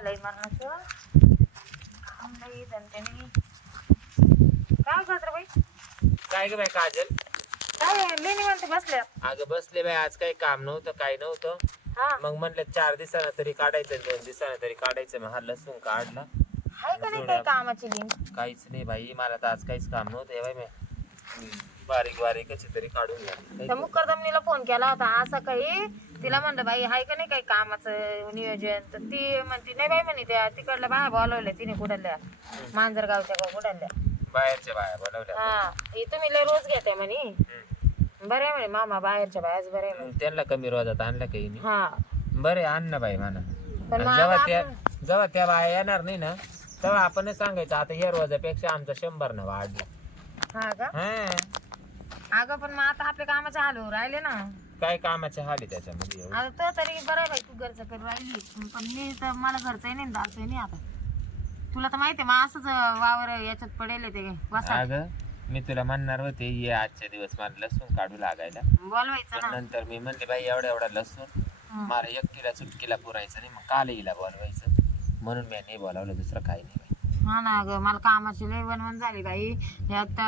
मरणाचं. काम नाही काय बाई काय ग बाई काजल? काय लेणी म्हणते बसल्या. अगं बसले बाई आज काही काम नव्हतं काय नव्हतं. हा. मग म्हणलं चार दिवसानं तरी काढायचं दोन दिवसानं तरी काढायचं. मग हा लसूण काढला. हाय का नाही काही कामाची लिंक काहीच नाही बाई मला तर आज काहीच काम नव्हतं. हे बाई मी बारीक बारीक कशी तरी काढून घ्या मुक्करदमनीला फोन केला होता आज सकाळी तिला म्हणलं बाई हाय का नाही काही कामाचं नियोजन? तर ती म्हणते नाही बाई म्हणे त्या तिकडल्या बाया बोलवल्या तिने कुठल्या मांजरगावच्या का कुठल्या? बाहेरच्या बाया बोलवल्या. हा हे तुम्ही लय रोज घेते म्हणे. बरे म्हणे मामा बाहेरच्या बायाच बरे म्हणे. मग त्यांना कमी रोजात आणलं काही नाही हा. बरे आण ना बाई म्हणा. पण मग जेव्हा त्या जेव्हा त्या बाया येणार नाही ना तेव्हा आपण सांगायचं आता या रोजापेक्षा आमचा शंभर न वाढला. हा का? हा. अगं पण मग आता आपल्या कामाचे हालू राहिले ना. काय कामाचे हाल आहे त्याच्यामध्ये एवढं? आता तो तरी बरं आहे बाई तू घरचं करून राहिली. पण मी तर मला घरचंही नाही दारचंही नाही आता. तुला तर माहिती आहे मग असंच वावर याच्यात पडेल आहे ते वसा अगं मी तुला म्हणणार होते ये आजच्या दिवस मला लसूण काढू लागायला. बोलवायचं पण ना. नंतर मी म्हणले बाई एवढा एवढा लसूण हं. मला एकटीला चुटकीला पुरायचं नाही मग काल हिला बोलवायचं. म्हणून मी नाही बोलावलं दुसरं काही नाही बाई. हा ना ग मला कामाची लय वनवन झाली बाई. यात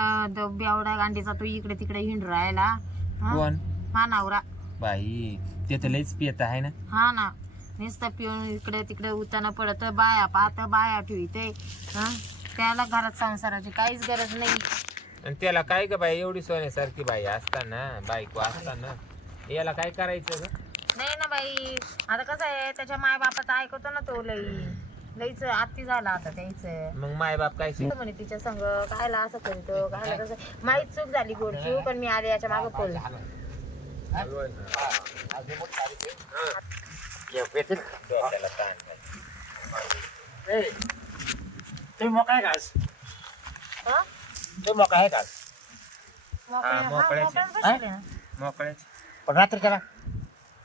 बेवडा गांडीचा तू इकडे तिकडे हिंड राहिला. हा? कोण? हा नवरा. बाई ते तर लईच पियत आहे ना. हा ना. नुसतं पिऊन इकडे तिकडे उताना पडत बाया पाहत बाया ठेवते. हा? त्याला घरात संसाराची काहीच गरज नाही. आणि त्याला काय ग बाई एवढी सोन्यासारखी बाई असताना बायको असताना. याला काय करायचं ग? नाही ना बाई. आता कसं आहे त्याच्या माय बापाचं ऐकतो ना तो लई. लईच आत्ती झाला आता त्याच. मग मायबाप काय शिक म्हणे तिच्या संग कायला असं करतो कायला कसं माहीत चूक झाली गोडची पण मी आले याच्या मागे काय. तुम्ही मोकळा आहे घास? तुम्ही मोकळा आहे घास मोकळ्या- मोकळ्याच पण रात्रीच्याला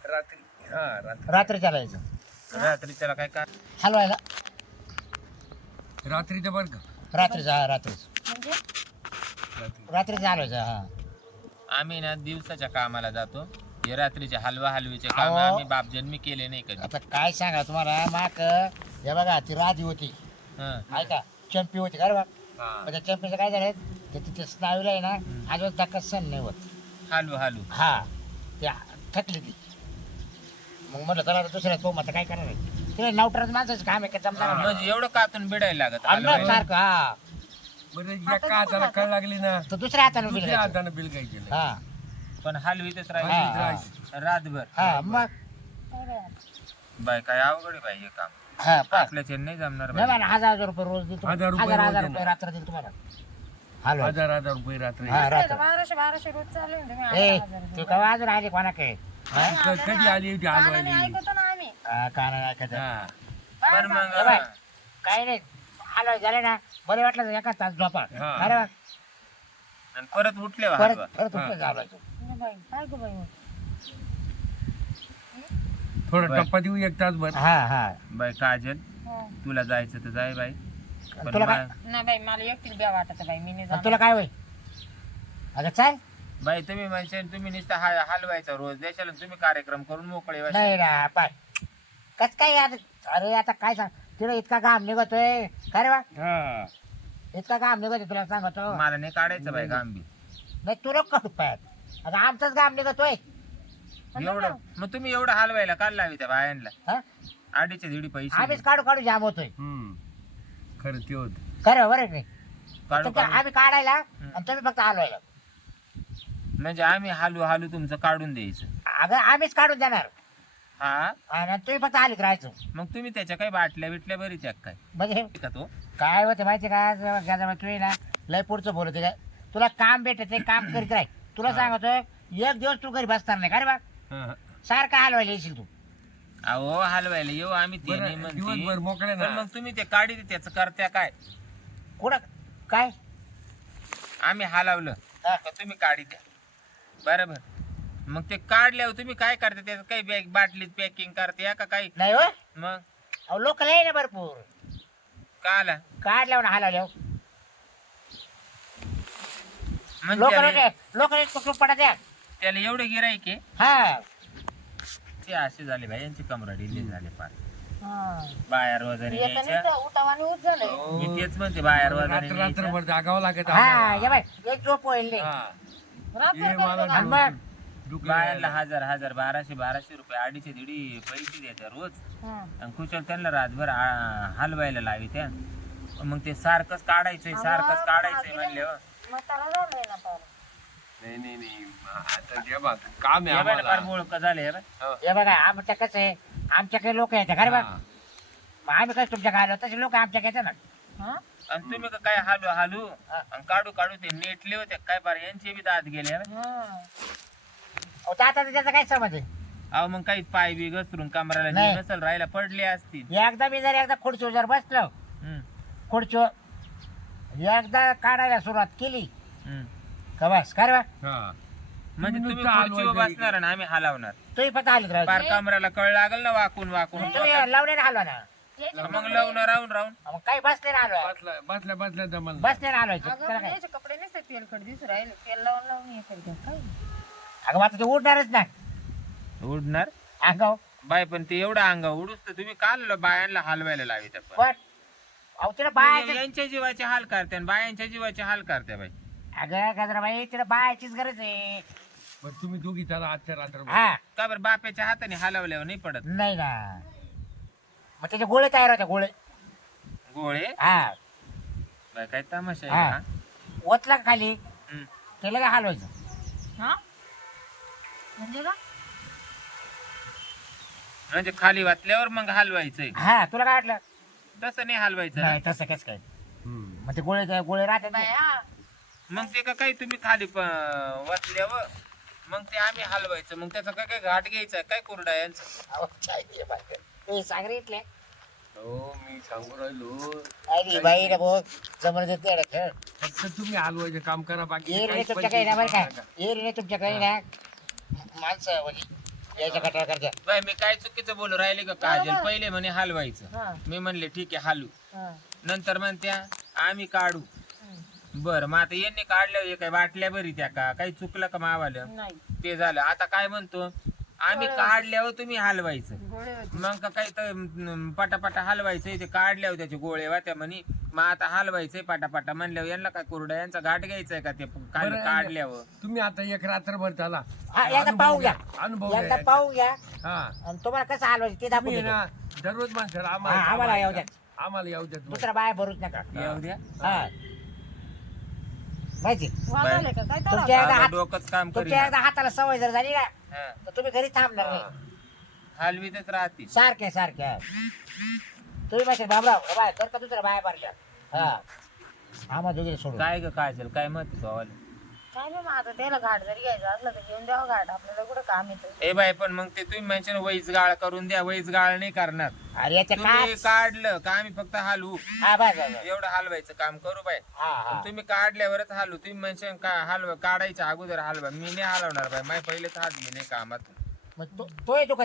रात्री हा रात्री रात्रीच्याला यायचं रात्रीच्याला काय का हलवायला. रात्रीचं बरं का रात्रीचा. हा रात्रीच रात्रीचं हलवायचं हा. आम्ही ना दिवसाच्या कामाला जातो. हे रात्रीचे हलवा हलवीचे काम अहो. आम्ही बाप जन्मी केले नाही कधी. आता काय सांगा तुम्हाला माक हे बघा ती राधी होती. हं. ऐका चंपी होती का रे हा. त्या चंपीचं काय झालं ते तिथे स्नायूला आहे ना आजवर धक्का सण नाही होत. हलू हलू हा. त्या थकली ती. मग म्हटलं चला आता दुसऱ्या तो आता काय करणार आहे? तिला नवटराज माणसाचं काम आहे का? जमणार नाही. म्हणजे एवढं कातून बिडायला लागत. हलवायला. सारखं हा. बरं एका हाताला कळ लागली ना? तर दुसऱ्या हाताने बिल दुसऱ्या हाताने बिल काय केलं. हा. पण हलवीतच हा, राहायचं. रातभर. हा मग? बाय काय अवघड आहे बाई हे काम. हा पा आपल्याचे नाही जमणार नाही बाई. मला हजार हजार रुपये रोज देतो. हजार रुपये हजार रोज हजार देणार. रुपये रात्र देईल तुम्हाला. हॅलो हजार हजार रुपये रात्री. हा रात्र. बाराशे बाराशे रोज चालू आहे तुम्ही. ए हजार हजार तू केव्हा अजून आली कोणा काय क- कधी आली होती? हलवायली ऐकतो ना आम्ही. काना ऐकायचं हा. बरं मग ए बाय, काही नाही. हॅलो झाले ना बरं वाटलं तर एका तास झोपा हा. अरे वा, आणि परत उठले वा परत. परत नाही बाई काय गं बाई मग? थोडा बरं. टप्पा देऊ एक तास भर हा हा बाई काजल हा. तुला जायचं तर जाय बाई पण तुला काय मा- नाही बाई मला एकटीच ब्या वाटत बाई मी नाही आणि जाणार. तुला काय होईल अगं चाल बाई तुम्ही म्हणशाल तुम्ही नुसतं हा हलवायचा रोज देशाल तुम्ही कार्यक्रम करून मोकळे व्हाल. नाही ना पाय कस काय आता अरे आता काय सांग तुला इतका घाम निघतोय. काय रे बा? हा. इतका घाम निघतोय तुला सांगतो. मला नाही काढायचं बाई काम बी. नाही तुला काढू पायात. आता आमचाच घाम निघतोय. एवढं मग तुम्ही एवढं हलवायला काढ लावी त्या बायांना. हा? अडीचे दीड पैसे. आम्हीच काढू काढू जाम होतोय. हम्म. खरं ते होत खरं बरं नाही? काढू फक्त काढू. आम्ही काढायला आणि तुम्ही फक्त हलवायला. म्हणजे आम्ही हालू हालू तुमचं काढून द्यायचं. अगं आम्हीच काढून देणार. हा? आणि तुम्ही फक्त आलीत राहायचं. मग तुम्ही त्याच्या काही बाटल्या बिटल्या बरी त्या काय? म्हणजे का तो. काय होते माहिती का? जेव्हा तुम्ही ना लय पुढचं बोलते काय तुला काम भेटत ते काम करीत राह तुला सांगतो एक दिवस तू घरी बसणार नाही. का रे बा हा. सारखा हलवायला येशील तू. अहो हलवायला येऊ आम्ही ते नाही बरं दिवसभर मोकळे पण ना मग तुम्ही ते काढी त्याचं करत्या काय? कुठं? काय? आम्ही हलवलं. हा. का तुम्ही काढी द्या. बरोबर मग ते काढल्यावर तुम्ही काय करता? त्याचं काही बॅग बाटलीत पॅकिंग करते का काही? नाही हो मग? अहो लोक लय ना भरपूर. का आला? काढल्यावर ना हलवल्यावर म्हणजे लोक त्याला लोक कुठून पडत आहे त्याला एवढे गिरायक आहे? हा. ते असे झाले भाई यांची कमरा डिले झाले फार. हा. बाहेर वजन येताना उठ झालंय मी तेच म्हणते बाहेर रात्र रात्रभर यायच्या. जागावं लागत हा आम्हाला. ये बाय एक झोप होईल नाही. हा. रात्र ये मला करतो आणि का? मग बाहेरला हजार हजार बाराशे बाराशे रुपये अडीचशे दीडी पैसे द्यायच्या रोज हा. आणि कुशल त्यांना रातभर आ- हलवायला लावी त्या मग ते सारखंच काढायचंय सारखंच काढायचंय म्हणले म्हातारा झालंय ना फार. नाही नाही नाही आता जे बघ काम आहे हे बाय ना फार आम्हाला बोळकं झाले हे बाय. हा. हे बघा आमच्या कसं आहे आमच्याकडे लोक येतात खरं बघ हा. मग आम्ही कसं तुमच्या तसे लोक आमच्या येतात ना हा? आणि तुम्ही का काय हालू हालू आणि काढू काढू ते नेटले होते काय पार यांचे बी दात गेले हे. हा. आता त्याचा काय समज आहे? अहो मग काही पाय बी घसरून कमराला नाही. नसल राहायला पडले असतील. एकदा मी जर एकदा खुर्चीवर जर बसलो हम्म, खुर्चीवर एकदा काढायला सुरुवात केली हम्म. का बस? कर बा. हा. म्हणजे तुम्ही तुम्ही खुर्चीवर बसणार आणि आम्ही हलवणार. तुम्ही पण हालत राहा पार कमराला कळ लागल ना वाकून वाकून. तुम्ही लावले ना हलवा ना. मग लावून राहून राहून. मग काही बसले ना हलवा. बसल्या बसल्या बसल्या जमल बसले ना त्याला पण काय कपडे नसते तेलकट दिसू राहिले. तेल लावून लावून हे करते. काय? अगं मग आता ते उडणारच ना उडणार? अंगाव. बाय पण ते एवढं अंग उडूस तर तुम्ही काल बायांना हलवायला लावी त्या पण? पण अहो तिला बाय यांच्या जीवाचे हाल करते आणि बायांच्या जीवाचे हाल करते बाई. अगं गजराबाई तिला बायचीच गरज आहे. बरं तुम्ही दोघी चला आजच्या रात्र हा. का बरं बाप्याच्या हाताने हलवल्यावर नाही पडत? नाही ना. मग त्याचे गोळे तयार होते गोळे. गोळे? हा. बाय काय तमाशा हा. आहे? ओतला का खाली? हम्म. त्याला काय हलवायचं? हा? म्हणजे का? म्हणजे खाली वाचल्यावर मग हलवायचंय. हा तुला काय वाटलं? तसं नाही हलवायचं नाही तसं कसं काय? हम्म. मग ते गोळे गोळे राहतात ना. बाया मग ते का काही तुम्ही खाली प- वाचल्यावर मग ते आम्ही हलवायचं. मग त्याचा काय काय घाट घ्यायचा? काय कुरडा यांचा? अहो, काय ते बाई. ते सांगरे इथले. हो मी सांगू राहिलो. अरे बाई रे भाऊ? खेळ. फक्त तुम्ही हलवायचं काम करा बाकी ये रे काहीच तुमच्या पैसे काही ना बरं का. नका. ये रे तुमच्या काही ना. माणसं म्हणजे यायच्या कटाळ करत्या बाय मी काय चुकीचं बोलू राहिले का काजल. पहिले म्हणे हलवायचं. हा. मी म्हणले ठीक आहे हलू. हा. नंतर म्हणत्या आम्ही काढू. बर मग आता यांनी काढल्यावर हे काय वाटल्या बरी त्या का? काही चुकलं का मावालं नाही. ते झालं. आता काय म्हणतो? आम्ही काढल्यावर तुम्ही हलवायचं. गोळे होते. मग का काही तर पटापटा हलवायचंय ते काढल्यावर त्याचे गोळे वाट्या म्हणे. मग आता हलवायचंय पटापटा. म्हणल्यावर यांना काय कुरडा? यांचा घाट घ्यायचाय का ते बरं, काढल्यावर? तुम्ही आता एक रात्रभर चला हा एकदा अनुभव पाहू घ्या. अनुभव एकदा घ्या पाहू घ्या. हा. आणि तुम्हाला कसं हलवायचं ते दाखवून तुम्ही देतो. ना दररोज माणसाला हा, आम्हाला येऊ द्या. आम्हाला येऊ द्या दुसरा बाय भरूच नका. येऊ द्या. हा. माहिती? वाजवले का? काय तर तुमच्या एकदा आता हात डोकंच काम करी तुमच्या एकदा हाताला सवय जर झाली ना हा. तर तुम्ही घरी थांबणार नाही. हलवीतच राहतील. सारखे सारखे. हा. तुम्ही माहिती बाबराव हे बाय तर का दुसरा बाय भरल्या हा. आम्हा दोघी सोडून. काय ग काय काय मत सवाल काय नाही मग आता त्याला घाट जरी घ्यायचं असलं तर घेऊन द्यावं घाट. आपल्याला कुठं काम येतं ए बाय पण मग ते तुम्ही म्हणशाल गाळ करून द्या वैज गाळ नाही करणार. अरे याच्या काय तुम्ही काढलं का आम्ही फक्त हलवू हा. एवढं हलवायचं काम करू बाय. हा हा. तुम्ही काढल्यावरच हलू. तुम्ही म्हणशाल का हलवा काढायच्या अगोदर हलवा. मी नाही हलवणार बाय माय पहिलेच हात घे नाही कामात मग तो तो येतो का?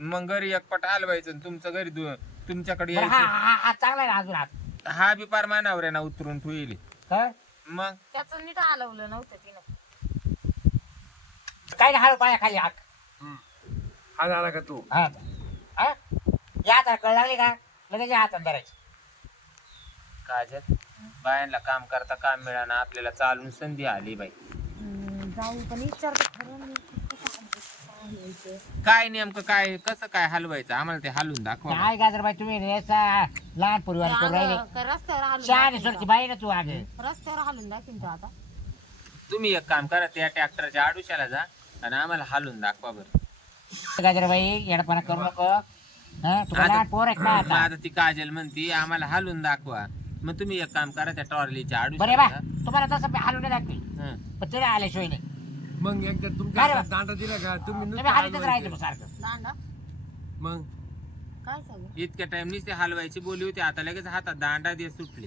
मग घरी एकपट हलवायचं आणि तुमचं घरी दु- तुमच्याकडे बरं, हा यायचं. हा हा चांगला आहे ना अजून हात. हा बी पार मानावर आहे ना उतरून ठेवली काय? मग? त्याचं नीट हलवलं नव्हतं तिनं. काय नाही हळू पाया खाली हात. हा झाला का तू? हा. हा? या कळ लागली का? लगेच या हातात धरायची. काजल बायांना काम करता काम मिळाना आपल्याला चालून संधी आली बाई. जाऊ पण विचारतो खरं काय नेमकं काय कसं काय हलवायचं? आम्हाला ते हलवून दाखवा काय गाजरबाई तुम्ही रेसा लहान परिवार राहिले. रस्त्यावर हलून शहाणी? बाई ना तू आगे. रस्त्यावर हलून दाखवीन तो आता. तुम्ही एक काम करा त्या ट्रॅक्टरच्या आडुशाला जा आणि आम्हाला हलवून दाखवा बरं. गाजरबाई येडपणा करू नको. हा तुला आता- लहान पोर आहे का मग आता? आता ती काजल म्हणती आम्हाला हलवून दाखवा. मग तुम्ही एक काम करा त्या ट्रॉलीच्या बरे बा आडुशाला तुम्हाला तसं हलवून दाखवी हं. पण तिला आल्याशिवाय नाही. मग एकदा तुमच्या हातात दांडा दिला का? तुम्ही नुसतं तुम्ही हलतच राहायचं हलवायचं. मग सारखं. दांडा? मग? काय इतक्या टाइम ते हलवायची बोली होती. आता लगेच हातात दांडा दे सुटले.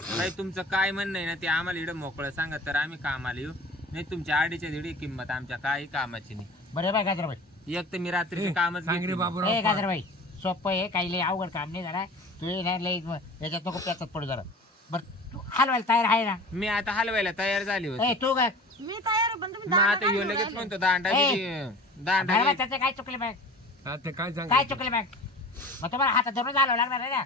काही तुमचं काय म्हणणं आहे ना ते आम्हाला इकडे मोकळं सांगा तर आम्ही कामाला येऊ. नाही तुमच्या आडीच्या दिडी किंमत आमच्या काही कामाची नाही. बरे बाय गाजरबाई. एक तर मी रात्रीचं कामच सांगरे घेतली नाही. बाबूराव ए गाजरबाई सोपं आहे काही लई अवघड काम नाही जरा. तू ये ना लई याच्यात नको त्याच्यात पडू जरा. बरं तू हलवायला तयार आहे ना? मी आता हलवायला तयार झाली होती. ए तू काय मी तयार आहे पण तुम्ही मग दांडा आता ह्यो लगेच राहिले? म्हणतो दांडा ए. त्याचे काय चुकले बाय हा, ते काय सांग काय चुकले बाय मग तुम्हाला हातात धरून घालावं लागणार आहे ना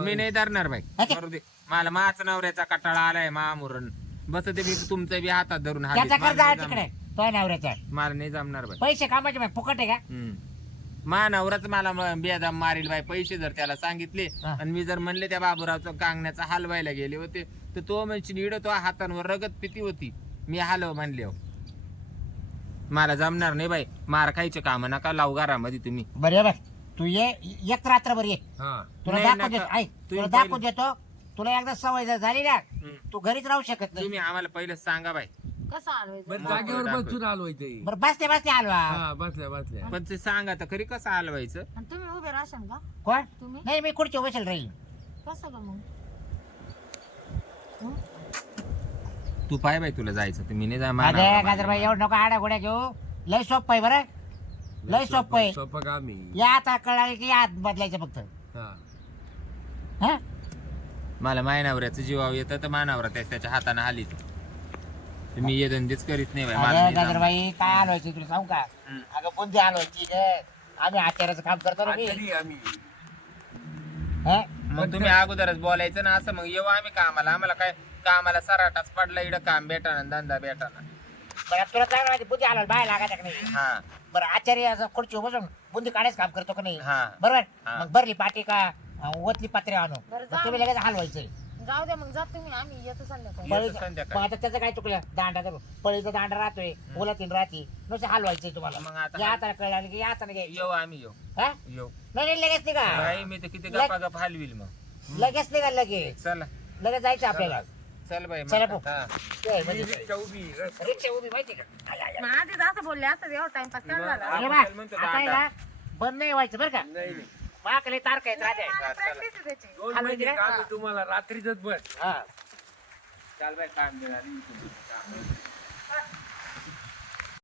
मी नाही धरणार बाई. करू दे मला माच नवऱ्याचा कटाळा आलाय मामुरण बस ते मी तुमचं बी हातात धरून. त्याचा मला कर्ज नाही आहे तिकडे जमणार. तो नवऱ्याचा मला नाही जमणार बाई पैसे कामाचे बाई फुकट आहे का हम्म. मा नवराच मला म- बेदम मारील बाई. पैसे जर त्याला सांगितले हा. आणि मी जर म्हणले त्या बाबूरावचं कांगण्याचा हलवायला गेले होते तर तो म्हणजे निड तो हातांवर रगत पिती होती. मी हलव म्हणले हो. मला जमणार नाही बाई. मार खायचे काम नका लावू घरामध्ये तुम्ही. बरं ये बघ. तू ये एक रात्रभर ये. हा. तुला नाही, दाखवून नका. देतो. तुम्ही तुला दाखवून देतो. तुला एकदा सवय जर झाली ना हम्म. तू घरीच राहू शकत नाही. तुम्ही आम्हाला पहिलं सांगा बाई. कसं हलवायचं? बस मग जागेवर दाखव. बसून आलोय बरं बसते बसते हलवा. हा बसल्या बसल्या. पण ते सांगा तर खरी कसं हलवायचं? आणि तुम्ही उभे राहशाल का? कोण? तुम्ही? नाही मी खुर्ची बसेल राहील कसं का मग? तू पाय बाई तुला जायचं तर मी नाही जा अरे गाजरबाई एवढं नको आड्या गोड्या घेऊ. लय सोपं आहे बरं. लय सोपं आहे. सोपं काम आहे या आता कळाले की हात बदलायचं फक्त. हा. हा? मला मायनावऱ्याचं जीवाव येतं तर मानावरा त्या त्याच्या हाताने हालीत. मी ये धंदेच करीत नाही बाई मला अरे नाही जमणार. गाजरबाई काय हलवायची तुला सांगू का? हम्म. अगं बुंदी हलवायची ग आम्ही आचार्याचं काम करतो ना मी. आचारी आम्ही. हा? मग तुम्ही अगोदरच बोलायचं ना असं मग येऊ आम्ही कामाला. आम्हाला काय कामाला सराटाच पडला इकडं काम भेटाना धंदा भेटाना. बरं तुला चांगलं माहिती बुंदी हलवायला बाहेर लागायचं का नाही? हा. बरं आचार्य असं खुर्ची बसून बुंदी काढायचं काम करतो का नाही? हा. बरोबर? हा. मग भरली पाठी का अं, ओतली पात्रे आणू बरं, मग जा. तुम्ही लगेच हलवायचं. जाऊ द्या मग तुम्ही आम्ही येतो संध्याकाळी. येतो पळीचं- संध्याकाळी. मग आता त्याचं काय चुकलं? दांडा धरून पळीचा दांडा राहतोय ओलातीन राहते. नुसतं हलवायचंय तुम्हाला. मग आता या कळलं की या घ्यायचं. येऊ आम्ही येऊ. हा? येऊ. नाही नाही लगेच निघा. बाई मी तर किती गप्पा गप हलविल मग. लगेच निघा लगेच. चला. लगेच जायचं आपल्याला. चल बाई. चला भाऊ. हा. ते म्हणजे रिक्षा उभी रस्ता. रिक्षा उभी माहिती का? आय, आय, आय. मग आधीच असं बोलले असं एवढा टाइमपास काय झाला. हा, अरे बा, चल म्हणतो आता बंद नाही व्हायचं बरं का. नाही नाही. माकले तार काय राजा हा, चला. प्रॅक्टिस आहे त्याची. दोन हलवायची महिने का? काम आहे तुम्हाला रात्रीच बस? हा. चाल बाई काम मिळाली